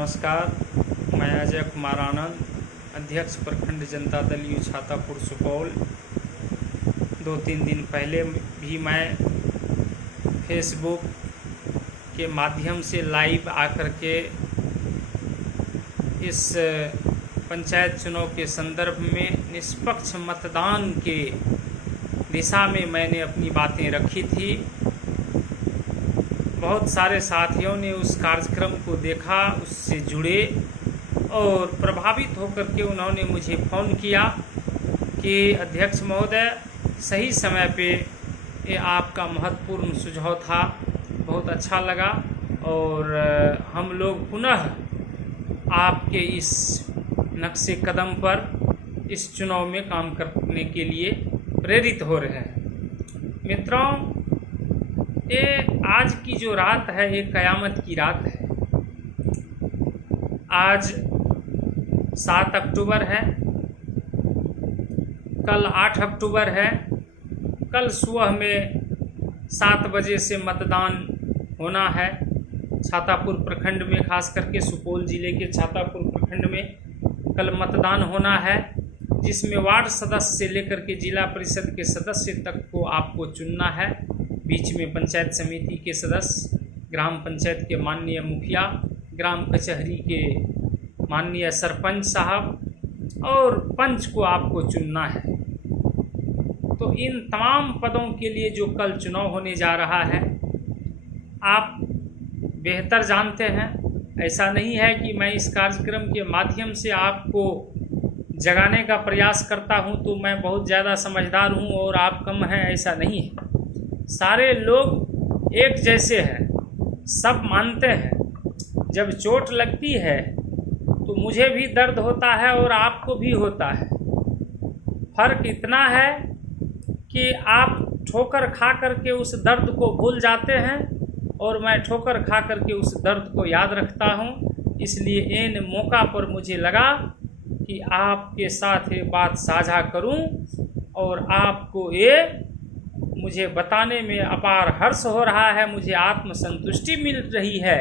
नमस्कार, मैं अजय कुमार आनंद, अध्यक्ष प्रखंड जनता दल यू छातापुर सुपौल। 2-3 दिन पहले भी मैं फेसबुक के माध्यम से लाइव आकर के इस पंचायत चुनाव के संदर्भ में निष्पक्ष मतदान के दिशा में मैंने अपनी बातें रखी थी। बहुत सारे साथियों ने उस कार्यक्रम को देखा, उससे जुड़े और प्रभावित होकर के उन्होंने मुझे फ़ोन किया कि अध्यक्ष महोदय, सही समय पे ये आपका महत्वपूर्ण सुझाव था, बहुत अच्छा लगा और हम लोग पुनः आपके इस नक्शे कदम पर इस चुनाव में काम करने के लिए प्रेरित हो रहे हैं। मित्रों, ये आज की जो रात है ये क़यामत की रात है। आज 7 अक्टूबर है, कल 8 अक्टूबर है। कल सुबह में 7 बजे से मतदान होना है छातापुर प्रखंड में, खास करके सुपौल ज़िले के छातापुर प्रखंड में कल मतदान होना है, जिसमें वार्ड सदस्य से लेकर के जिला परिषद के सदस्य तक को आपको चुनना है। बीच में पंचायत समिति के सदस्य, ग्राम पंचायत के माननीय मुखिया, ग्राम कचहरी के माननीय सरपंच साहब और पंच को आपको चुनना है। तो इन तमाम पदों के लिए जो कल चुनाव होने जा रहा है, आप बेहतर जानते हैं। ऐसा नहीं है कि मैं इस कार्यक्रम के माध्यम से आपको जगाने का प्रयास करता हूं तो मैं बहुत ज़्यादा समझदार हूं और आप कम हैं, ऐसा नहीं है। सारे लोग एक जैसे हैं, सब मानते हैं। जब चोट लगती है तो मुझे भी दर्द होता है और आपको भी होता है। फर्क इतना है कि आप ठोकर खा करके उस दर्द को भूल जाते हैं और मैं ठोकर खा करके उस दर्द को याद रखता हूं। इसलिए इन मौका पर मुझे लगा कि आपके साथ ये बात साझा करूं और आपको ये मुझे बताने में अपार हर्ष हो रहा है, मुझे आत्मसंतुष्टि मिल रही है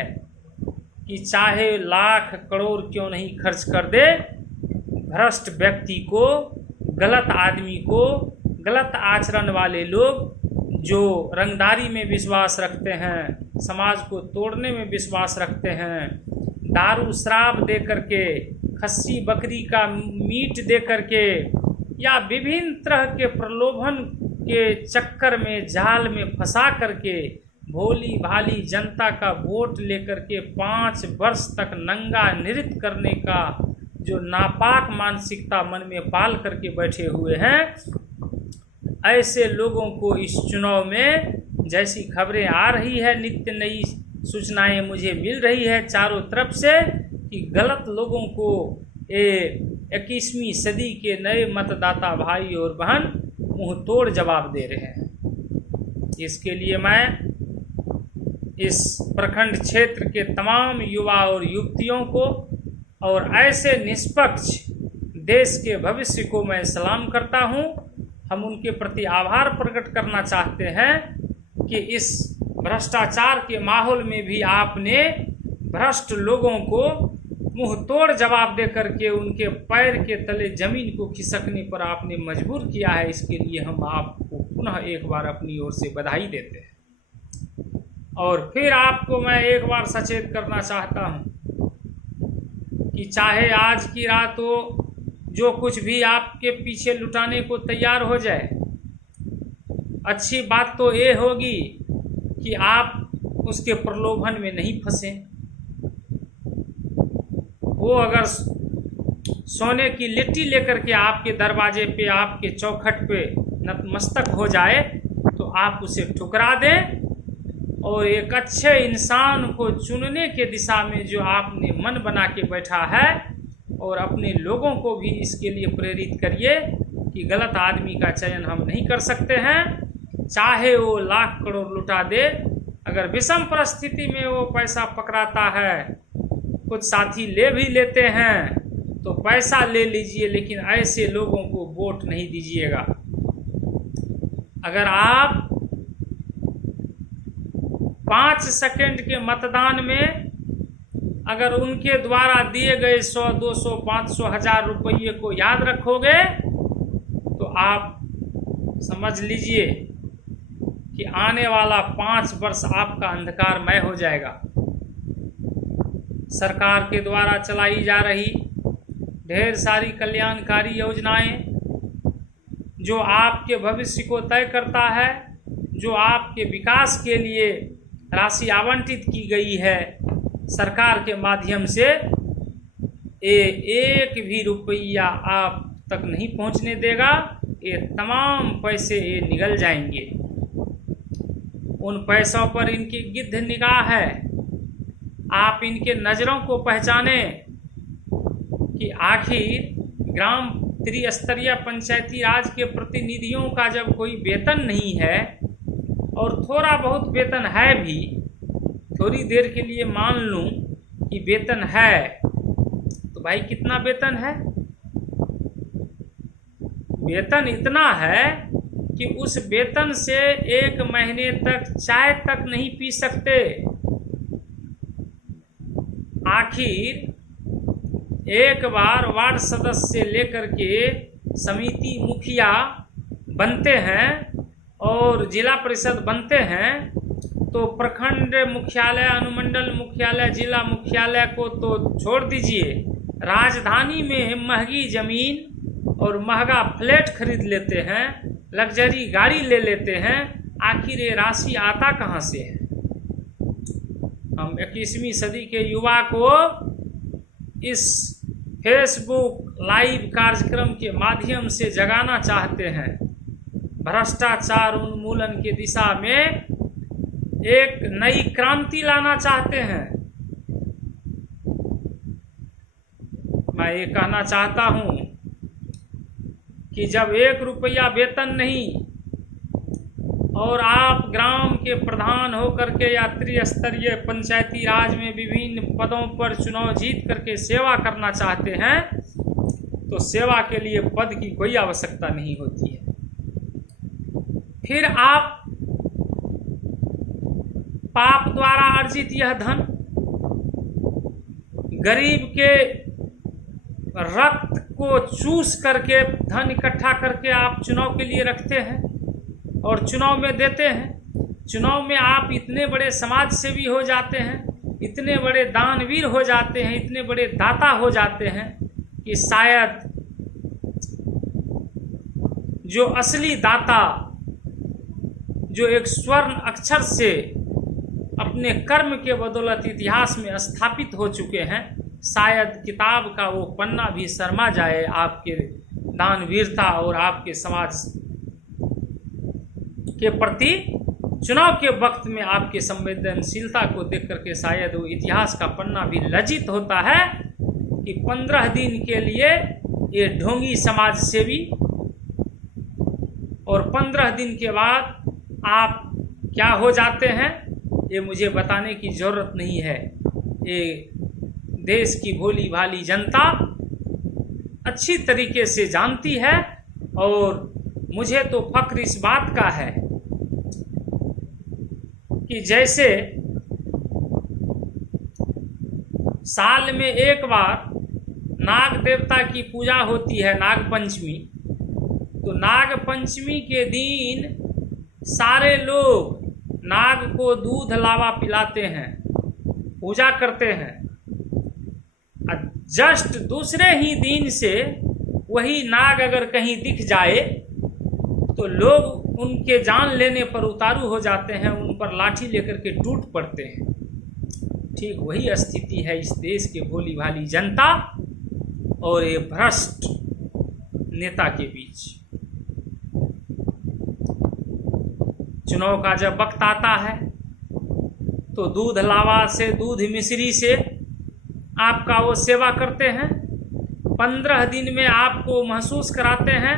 कि चाहे लाख करोड़ क्यों नहीं खर्च कर दे, भ्रष्ट व्यक्ति को, गलत आदमी को, गलत आचरण वाले लोग जो रंगदारी में विश्वास रखते हैं, समाज को तोड़ने में विश्वास रखते हैं, दारू शराब दे करके, खस्सी बकरी का मीट दे करके या विभिन्न तरह के प्रलोभन के चक्कर में, जाल में फंसा करके भोली भाली जनता का वोट लेकर के 5 वर्ष तक नंगा नृत्य करने का जो नापाक मानसिकता मन में पाल करके बैठे हुए हैं, ऐसे लोगों को इस चुनाव में जैसी खबरें आ रही है, नित्य नई सूचनाएं मुझे मिल रही है चारों तरफ से कि गलत लोगों को 21वीं सदी के नए मतदाता भाई और बहन मुंह तोड़ जवाब दे रहे हैं। इसके लिए मैं इस प्रखंड क्षेत्र के तमाम युवा और युवतियों को और ऐसे निष्पक्ष देश के भविष्य को मैं सलाम करता हूं। हम उनके प्रति आभार प्रकट करना चाहते हैं कि इस भ्रष्टाचार के माहौल में भी आपने भ्रष्ट लोगों को मुंह तोड़ जवाब दे करके उनके पैर के तले जमीन को खिसकने पर आपने मजबूर किया है। इसके लिए हम आपको पुनः एक बार अपनी ओर से बधाई देते हैं। और फिर आपको मैं एक बार सचेत करना चाहता हूं कि चाहे आज की रात हो, जो कुछ भी आपके पीछे लुटाने को तैयार हो जाए, अच्छी बात तो ये होगी कि आप उसके प्रलोभन में नहीं फंसें। वो अगर सोने की लिट्टी लेकर के आपके दरवाजे पे, आपके चौखट पे नतमस्तक हो जाए तो आप उसे ठुकरा दें और एक अच्छे इंसान को चुनने के दिशा में जो आपने मन बना के बैठा है, और अपने लोगों को भी इसके लिए प्रेरित करिए कि गलत आदमी का चयन हम नहीं कर सकते हैं। चाहे वो लाख करोड़ लुटा दे, अगर विषम परिस्थिति में वो पैसा पकड़ाता है, कुछ साथी ले भी लेते हैं तो पैसा ले लीजिए, लेकिन ऐसे लोगों को वोट नहीं दीजिएगा। अगर आप 5 सेकंड के मतदान में अगर उनके द्वारा दिए गए 100, 200, 500, 1000 रुपये को याद रखोगे तो आप समझ लीजिए कि आने वाला 5 वर्ष आपका अंधकारमय हो जाएगा। सरकार के द्वारा चलाई जा रही ढेर सारी कल्याणकारी योजनाएं जो आपके भविष्य को तय करता है, जो आपके विकास के लिए राशि आवंटित की गई है सरकार के माध्यम से, एक भी रुपया आप तक नहीं पहुंचने देगा। ये तमाम पैसे ये निगल जाएंगे। उन पैसों पर इनकी गिद्ध निगाह है। आप इनके नज़रों को पहचाने कि आखिर ग्राम त्रिस्तरीय पंचायती राज के प्रतिनिधियों का जब कोई वेतन नहीं है और थोड़ा बहुत वेतन है भी, थोड़ी देर के लिए मान लूं कि वेतन है, तो भाई कितना वेतन है? वेतन इतना है कि उस वेतन से 1 महीने तक चाय तक नहीं पी सकते। आखिर एक बार वार्ड सदस्य से लेकर के समिति मुखिया बनते हैं और जिला परिषद बनते हैं तो प्रखंड मुख्यालय, अनुमंडल मुख्यालय, जिला मुख्यालय को तो छोड़ दीजिए, राजधानी में महंगी जमीन और महंगा फ्लैट खरीद लेते हैं, लग्जरी गाड़ी ले लेते हैं। आखिर ये राशि आता कहाँ से है? हम 21वीं सदी के युवा को इस फेसबुक लाइव कार्यक्रम के माध्यम से जगाना चाहते हैं। भ्रष्टाचार उन्मूलन की दिशा में एक नई क्रांति लाना चाहते हैं। मैं ये कहना चाहता हूं कि जब 1 रुपया वेतन नहीं और आप ग्राम के प्रधान होकर के या त्रिस्तरीय पंचायती राज में विभिन्न पदों पर चुनाव जीत करके सेवा करना चाहते हैं तो सेवा के लिए पद की कोई आवश्यकता नहीं होती है। फिर आप पाप द्वारा अर्जित यह धन गरीब के रक्त को चूस करके धन इकट्ठा करके आप चुनाव के लिए रखते हैं और चुनाव में देते हैं। चुनाव में आप इतने बड़े समाज सेवी हो जाते हैं, इतने बड़े दानवीर हो जाते हैं, इतने बड़े दाता हो जाते हैं कि शायद जो असली दाता, जो एक स्वर्ण अक्षर से अपने कर्म के बदौलत इतिहास में स्थापित हो चुके हैं, शायद किताब का वो पन्ना भी शर्मा जाए आपके दानवीरता और आपके समाज के प्रति चुनाव के वक्त में आपके संवेदनशीलता को देख करके शायद वो इतिहास का पन्ना भी लज्जित होता है कि 15 दिन के लिए ये ढोंगी समाज सेवी और 15 दिन के बाद आप क्या हो जाते हैं ये मुझे बताने की जरूरत नहीं है। ये देश की भोली भाली जनता अच्छी तरीके से जानती है और मुझे तो फक्र इस बात का है कि जैसे साल में एक बार नाग देवता की पूजा होती है, नाग पंचमी, तो नाग पंचमी के दिन सारे लोग नाग को दूध लावा पिलाते हैं, पूजा करते हैं। जस्ट दूसरे ही दिन से वही नाग अगर कहीं दिख जाए तो लोग उनके जान लेने पर उतारू हो जाते हैं, उन पर लाठी लेकर के टूट पड़ते हैं। ठीक वही स्थिति है इस देश के भोली भाली जनता और ये भ्रष्ट नेता के बीच। चुनाव का जब वक्त आता है तो दूध लावा से, दूध मिश्री से आपका वो सेवा करते हैं। 15 दिन में आपको महसूस कराते हैं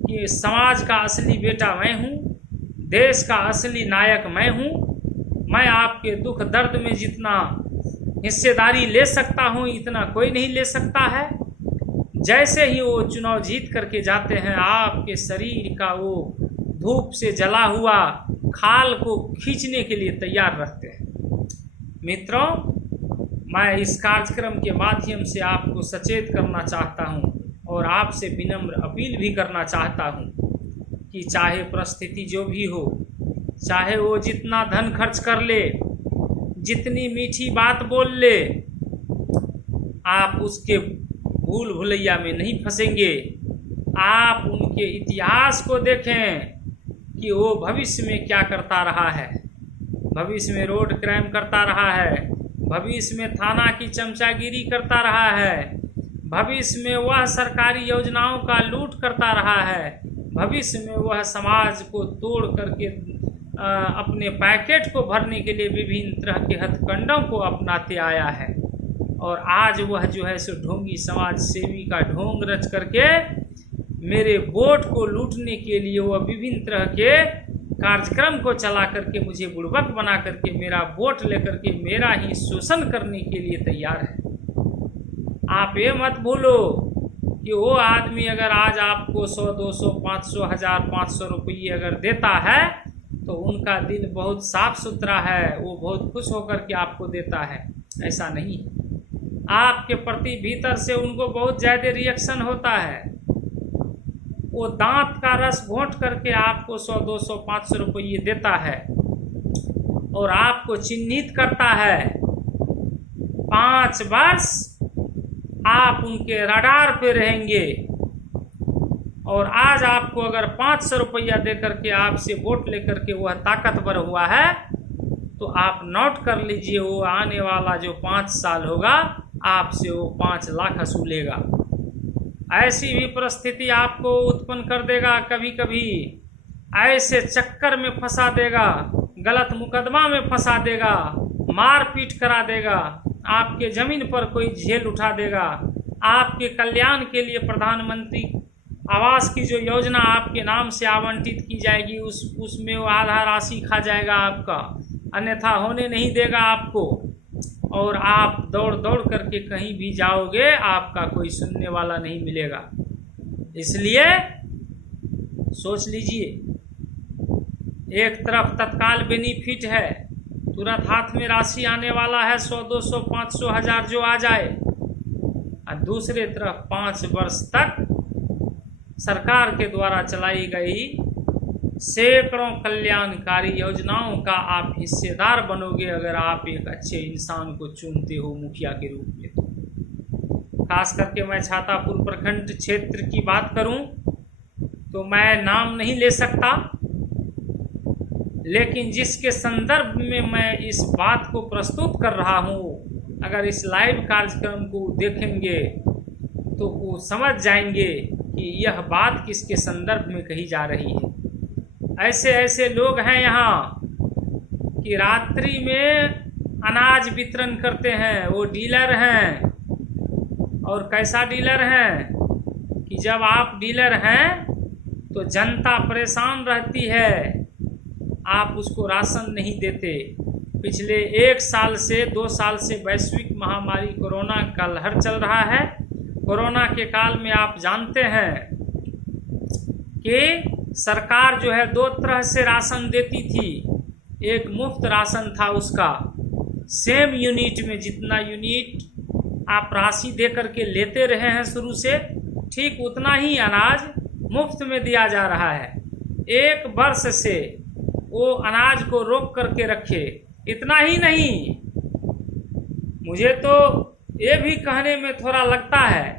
कि समाज का असली बेटा मैं हूँ, देश का असली नायक मैं हूँ, मैं आपके दुख दर्द में जितना हिस्सेदारी ले सकता हूँ इतना कोई नहीं ले सकता है। जैसे ही वो चुनाव जीत करके जाते हैं आपके शरीर का वो धूप से जला हुआ खाल को खींचने के लिए तैयार रहते हैं। मित्रों, मैं इस कार्यक्रम के माध्यम से आपको सचेत करना चाहता हूं और आपसे विनम्र अपील भी करना चाहता हूं कि चाहे परिस्थिति जो भी हो, चाहे वो जितना धन खर्च कर ले, जितनी मीठी बात बोल ले, आप उसके भूल भुलैया में नहीं फंसेंगे। आप उनके इतिहास को देखें कि वो भविष्य में क्या करता रहा है। भविष्य में रोड क्राइम करता रहा है, भविष्य में थाना की चमचागिरी करता रहा है, भविष्य में वह सरकारी योजनाओं का लूट करता रहा है, भविष्य में वह समाज को तोड़ करके अपने पैकेट को भरने के लिए विभिन्न तरह के हथकंडों को अपनाते आया है। और आज वह जो है सो ढोंगी समाज सेवी का ढोंग रच करके मेरे वोट को लूटने के लिए वह विभिन्न तरह के कार्यक्रम को चला करके मुझे बुड़बक बना करके मेरा वोट लेकर के मेरा ही शोषण करने के लिए तैयार है। आप ये मत भूलो कि वो आदमी अगर आज आपको 100, 200, 500, 1000, 500 रुपये अगर देता है तो उनका दिल बहुत साफ सुथरा है, वो बहुत खुश होकर के आपको देता है। ऐसा नहीं, आपके प्रति भीतर से उनको बहुत ज़्यादा रिएक्शन होता है। वो दांत का रस घोंट करके आपको 100, 200, 500 रुपये देता है और आपको चिन्हित करता है। 5 वर्ष आप उनके रडार पे रहेंगे और आज आपको अगर 500 रुपया दे करके आपसे वोट लेकर के वह ताकतवर हुआ है तो आप नोट कर लीजिए, वो आने वाला जो 5 साल होगा आपसे वो 5 लाख वसूलेगा। ऐसी भी परिस्थिति आपको उत्पन्न कर देगा, कभी कभी ऐसे चक्कर में फंसा देगा, गलत मुकदमा में फंसा देगा, मारपीट करा देगा, आपके ज़मीन पर कोई झेल उठा देगा। आपके कल्याण के लिए प्रधानमंत्री आवास की जो योजना आपके नाम से आवंटित की जाएगी उसमें वो आधा राशि खा जाएगा आपका, अन्यथा होने नहीं देगा आपको। और आप दौड़ दौड़ करके कहीं भी जाओगे आपका कोई सुनने वाला नहीं मिलेगा। इसलिए सोच लीजिए, एक तरफ तत्काल बेनिफिट है, तुरंत हाथ में राशि आने वाला है, 100, 200, 500, 1000 जो आ जाए, और दूसरे तरफ 5 वर्ष तक सरकार के द्वारा चलाई गई सैकड़ों कल्याणकारी योजनाओं का आप हिस्सेदार बनोगे अगर आप एक अच्छे इंसान को चुनते हो मुखिया के रूप में। खास करके मैं छातापुर प्रखंड क्षेत्र की बात करूं तो मैं नाम नहीं ले सकता, लेकिन जिसके संदर्भ में मैं इस बात को प्रस्तुत कर रहा हूं, अगर इस लाइव कार्यक्रम को देखेंगे तो वो समझ जाएंगे कि यह बात किसके संदर्भ में कही जा रही है। ऐसे ऐसे लोग हैं यहाँ कि रात्रि में अनाज वितरण करते हैं, वो डीलर हैं। और कैसा डीलर हैं कि जब आप डीलर हैं तो जनता परेशान रहती है, आप उसको राशन नहीं देते। पिछले 1 साल से 2 साल से वैश्विक महामारी कोरोना का लहर चल रहा है। कोरोना के काल में आप जानते हैं कि सरकार जो है 2 तरह से राशन देती थी। एक मुफ्त राशन था, उसका सेम यूनिट में जितना यूनिट आप राशि दे करके लेते रहे हैं शुरू से, ठीक उतना ही अनाज मुफ्त में दिया जा रहा है। 1 वर्ष से वो अनाज को रोक करके रखे। इतना ही नहीं, मुझे तो ये भी कहने में थोड़ा लगता है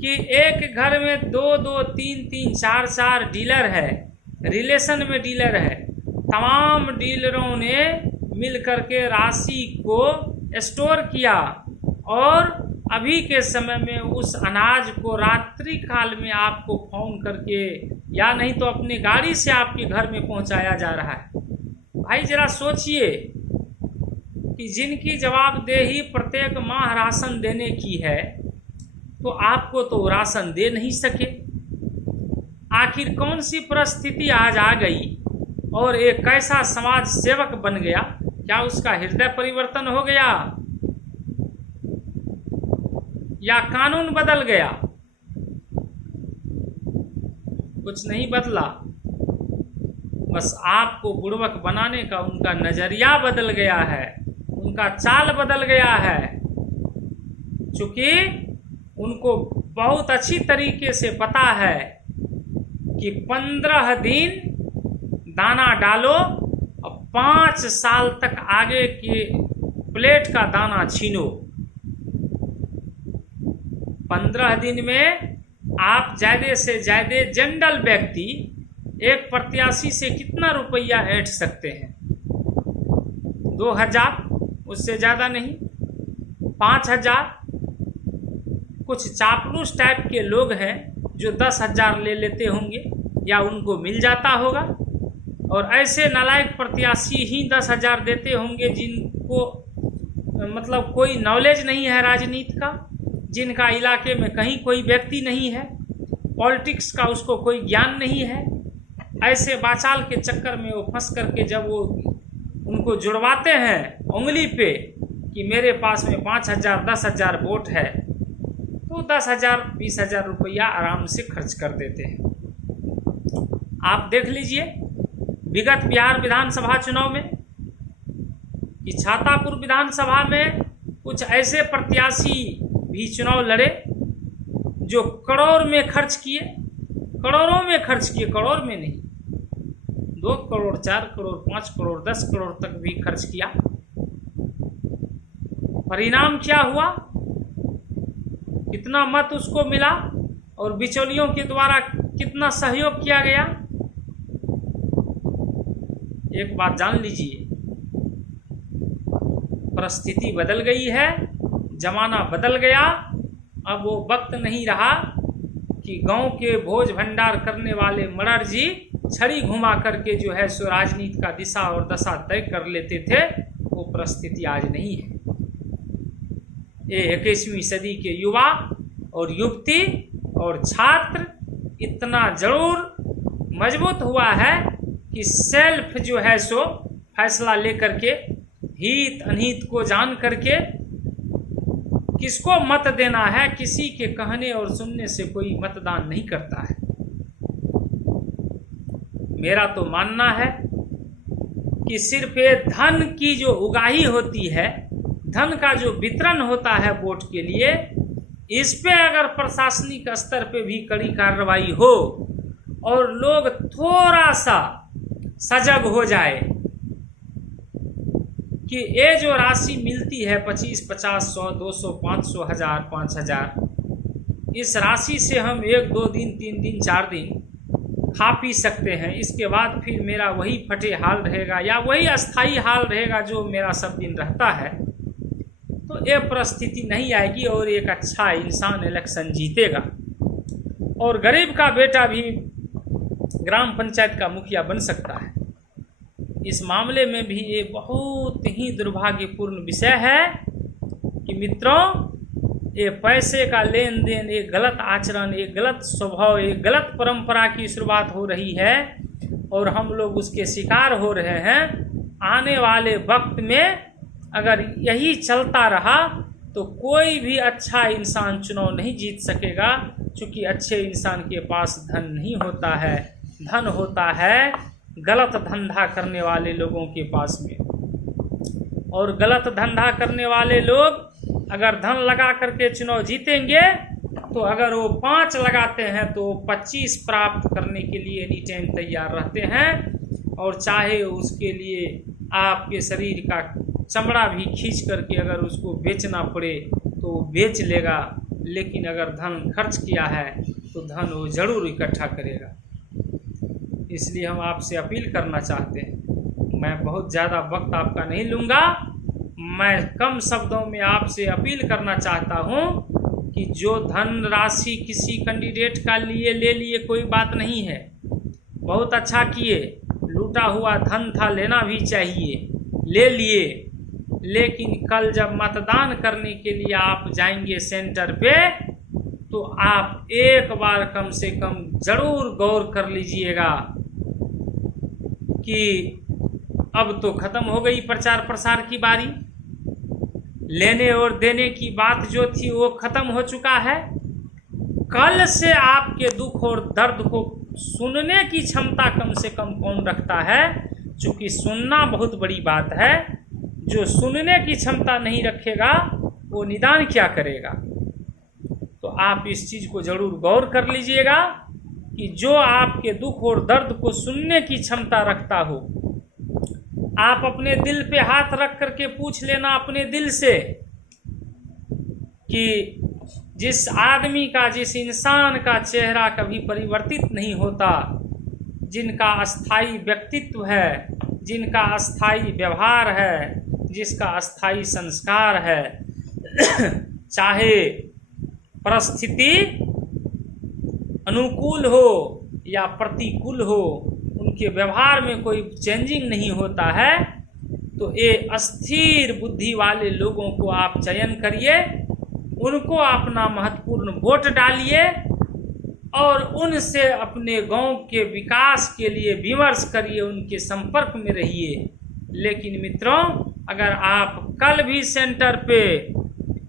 कि एक घर में 2-2, 3-3, 4-4 डीलर है, रिलेशन में डीलर है। तमाम डीलरों ने मिल करके राशि को स्टोर किया और अभी के समय में उस अनाज को रात्रि काल में आपको फोन करके या नहीं तो अपनी गाड़ी से आपके घर में पहुंचाया जा रहा है। भाई जरा सोचिए कि जिनकी जवाबदेही प्रत्येक माह राशन देने की है तो आपको तो राशन दे नहीं सके। आखिर कौन सी परिस्थिति आज आ गई और एक कैसा समाज सेवक बन गया? क्या उसका हृदय परिवर्तन हो गया या कानून बदल गया? कुछ नहीं बदला, बस आपको बुड़बक बनाने का उनका नजरिया बदल गया है। उनका चाल बदल गया है, क्योंकि उनको बहुत अच्छी तरीके से पता है कि 15 दिन दाना डालो और 5 साल तक आगे के प्लेट का दाना छीनो। 15 दिन में आप ज्यादा से ज्यादा जनरल व्यक्ति एक प्रत्याशी से कितना रुपया ऐंठ सकते हैं? 2000, उससे ज़्यादा नहीं, 5000। कुछ चापलूस टाइप के लोग हैं जो 10,000 ले लेते होंगे या उनको मिल जाता होगा, और ऐसे नालायक प्रत्याशी ही 10,000 देते होंगे जिनको मतलब कोई नॉलेज नहीं है राजनीति का, जिनका इलाके में कहीं कोई व्यक्ति नहीं है, पॉलिटिक्स का उसको कोई ज्ञान नहीं है। ऐसे बाचाल के चक्कर में वो फंस करके जब वो उनको जुड़वाते हैं उंगली पे कि मेरे पास में 5,000 10,000 वोट है, तो 10,000 20,000 रुपया आराम से खर्च कर देते हैं। आप देख लीजिए विगत बिहार विधानसभा चुनाव में कि छातापुर विधानसभा में कुछ ऐसे प्रत्याशी भी चुनाव लड़े जो करोड़ में खर्च किए, करोड़ों में खर्च किए, करोड़ में नहीं, 2 करोड़ 4 करोड़ 5 करोड़ 10 करोड़ तक भी खर्च किया। परिणाम क्या हुआ? कितना मत उसको मिला और बिचौलियों के द्वारा कितना सहयोग किया गया? एक बात जान लीजिए, परिस्थिति बदल गई है, जमाना बदल गया। अब वो वक्त नहीं रहा कि गांव के भोज भंडार करने वाले मर्डर जी छड़ी घुमा करके जो है सो राजनीति का दिशा और दशा तय कर लेते थे। वो परिस्थिति आज नहीं है। ये 21वीं सदी के युवा और युवती और छात्र इतना जरूर मजबूत हुआ है कि सेल्फ जो है सो फैसला लेकर के हित अनहित को जान करके किसको मत देना है, किसी के कहने और सुनने से कोई मतदान नहीं करता है। मेरा तो मानना है कि सिर्फ ये धन की जो उगाही होती है, धन का जो वितरण होता है वोट के लिए, इस पे अगर प्रशासनिक स्तर पे भी कड़ी कार्रवाई हो और लोग थोड़ा सा सजग हो जाए कि ये जो राशि मिलती है 25, 50, 100, 200, 500, 1000, 5000, इस राशि से हम 1, 2 दिन 3 दिन 4 दिन खा पी सकते हैं, इसके बाद फिर मेरा वही फटे हाल रहेगा या वही अस्थाई हाल रहेगा जो मेरा सब दिन रहता है, तो ये परिस्थिति नहीं आएगी और एक अच्छा इंसान इलेक्शन जीतेगा। और गरीब का बेटा भी ग्राम पंचायत का मुखिया बन सकता है। इस मामले में भी ये बहुत ही दुर्भाग्यपूर्ण विषय है कि मित्रों, ये पैसे का लेन देन, ये गलत आचरण, ये गलत स्वभाव, ये गलत परंपरा की शुरुआत हो रही है और हम लोग उसके शिकार हो रहे हैं। आने वाले वक्त में अगर यही चलता रहा तो कोई भी अच्छा इंसान चुनाव नहीं जीत सकेगा, क्योंकि अच्छे इंसान के पास धन नहीं होता है, धन होता है गलत धंधा करने वाले लोगों के पास में। और गलत धंधा करने वाले लोग अगर धन लगा करके चुनाव जीतेंगे तो अगर वो 5 लगाते हैं तो 25 प्राप्त करने के लिए एनी टाइम तैयार रहते हैं। और चाहे उसके लिए आपके शरीर का चमड़ा भी खींच करके अगर उसको बेचना पड़े तो वो बेच लेगा, लेकिन अगर धन खर्च किया है तो धन वो जरूर इकट्ठा करेगा। इसलिए हम आपसे अपील करना चाहते हैं, मैं बहुत ज़्यादा वक्त आपका नहीं लूँगा, मैं कम शब्दों में आपसे अपील करना चाहता हूँ कि जो धन राशि किसी कैंडिडेट का लिए ले लिए कोई बात नहीं है, बहुत अच्छा किए, लूटा हुआ धन था, लेना भी चाहिए, ले लिए, लेकिन कल जब मतदान करने के लिए आप जाएंगे सेंटर पे तो आप एक बार कम से कम जरूर गौर कर लीजिएगा कि अब तो खत्म हो गई प्रचार प्रसार की बारी, लेने और देने की बात जो थी वो खत्म हो चुका है। कल से आपके दुख और दर्द को सुनने की क्षमता कम से कम कौन रखता है, क्योंकि सुनना बहुत बड़ी बात है, जो सुनने की क्षमता नहीं रखेगा वो निदान क्या करेगा। तो आप इस चीज को जरूर गौर कर लीजिएगा कि जो आपके दुख और दर्द को सुनने की क्षमता रखता हो, आप अपने दिल पे हाथ रख करके पूछ लेना अपने दिल से कि जिस आदमी का, जिस इंसान का चेहरा कभी परिवर्तित नहीं होता, जिनका अस्थाई व्यक्तित्व है, जिनका अस्थाई व्यवहार है, जिसका अस्थाई संस्कार है, चाहे परिस्थिति अनुकूल हो या प्रतिकूल हो, उनके व्यवहार में कोई चेंजिंग नहीं होता है, तो ये अस्थिर बुद्धि वाले लोगों को आप चयन करिए, उनको अपना महत्वपूर्ण वोट डालिए और उनसे अपने गांव के विकास के लिए विमर्श करिए, उनके संपर्क में रहिए। लेकिन मित्रों, अगर आप कल भी सेंटर पे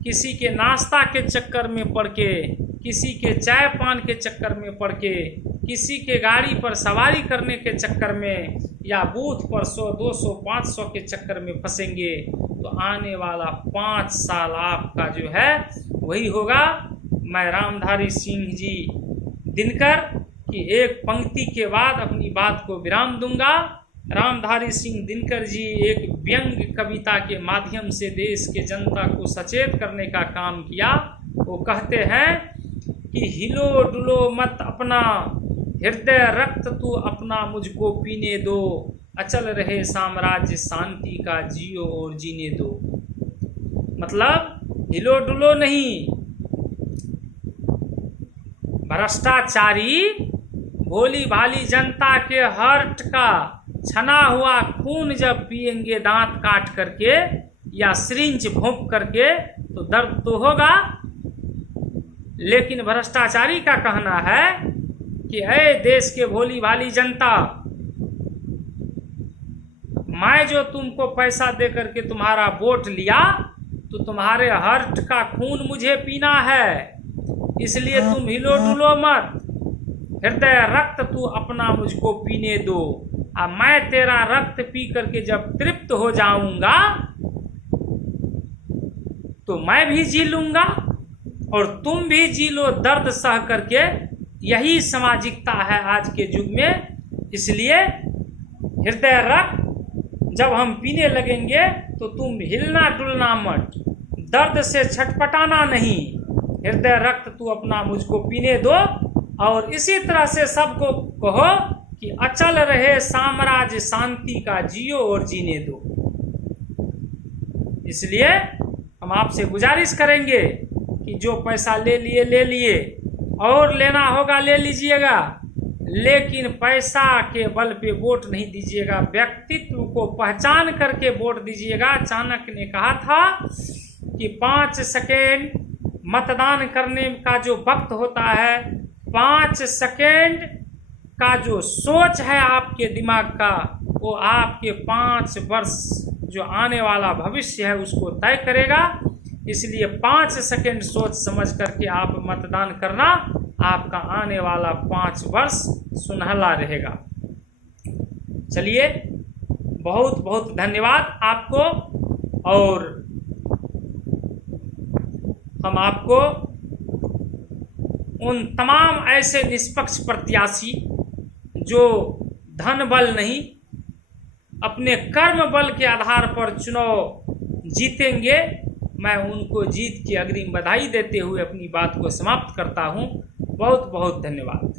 किसी के नाश्ता के चक्कर में पड़ के, किसी के चाय पान के चक्कर में पड़ के, किसी के गाड़ी पर सवारी करने के चक्कर में या बूथ पर 100, 200, 500 के चक्कर में फंसेंगे, तो आने वाला 5 साल आपका जो है वही होगा। मैं रामधारी सिंह जी दिनकर की एक पंक्ति के बाद अपनी बात को विराम दूंगा। रामधारी सिंह दिनकर जी एक व्यंग कविता के माध्यम से देश के जनता को सचेत करने का काम किया। वो कहते हैं कि हिलो डुलो मत अपना हृदय रक्त तू अपना मुझको पीने दो, अचल रहे साम्राज्य शांति का जियो और जीने दो। मतलब हिलो डुलो नहीं, भ्रष्टाचारी भोली भाली जनता के हर्ट का छना हुआ खून जब पिएंगे दांत काट करके या सिरिंज भोंक करके, तो दर्द तो होगा। लेकिन भ्रष्टाचारी का कहना है कि ऐ देश के भोली भाली जनता, मैं जो तुमको पैसा दे करके तुम्हारा वोट लिया, तो तुम्हारे हर्ट का खून मुझे पीना है, इसलिए तुम हिलो डुलो मत, हृदय रक्त तू अपना मुझको पीने दो। अब मैं तेरा रक्त पी करके जब तृप्त हो जाऊंगा तो मैं भी जी लूंगा और तुम भी जी लो दर्द सह करके। यही सामाजिकता है आज के युग में। इसलिए हृदय रक्त जब हम पीने लगेंगे तो तुम हिलना डुलना मत, दर्द से छटपटाना नहीं, हृदय रक्त तू अपना मुझको पीने दो। और इसी तरह से सबको कहो कि अचल रहे साम्राज्य शांति का जियो और जीने दो। इसलिए हम आपसे गुजारिश करेंगे कि जो पैसा ले लिए और लेना होगा ले लीजिएगा, लेकिन पैसा के बल पे वोट नहीं दीजिएगा, व्यक्तित्व को पहचान करके वोट दीजिएगा। चाणक्य ने कहा था कि 5 सेकेंड मतदान करने का जो वक्त होता है, 5 सेकेंड का जो सोच है आपके दिमाग का, वो आपके 5 वर्ष जो आने वाला भविष्य है उसको तय करेगा। इसलिए 5 सेकेंड सोच समझ करके आप मतदान करना, आपका आने वाला 5 वर्ष सुनहला रहेगा। चलिए, बहुत बहुत धन्यवाद आपको। और हम आपको उन तमाम ऐसे निष्पक्ष प्रत्याशी जो धन बल नहीं, अपने कर्म बल के आधार पर चुनाव जीतेंगे, मैं उनको जीत की अग्रिम बधाई देते हुए अपनी बात को समाप्त करता हूं। बहुत बहुत धन्यवाद।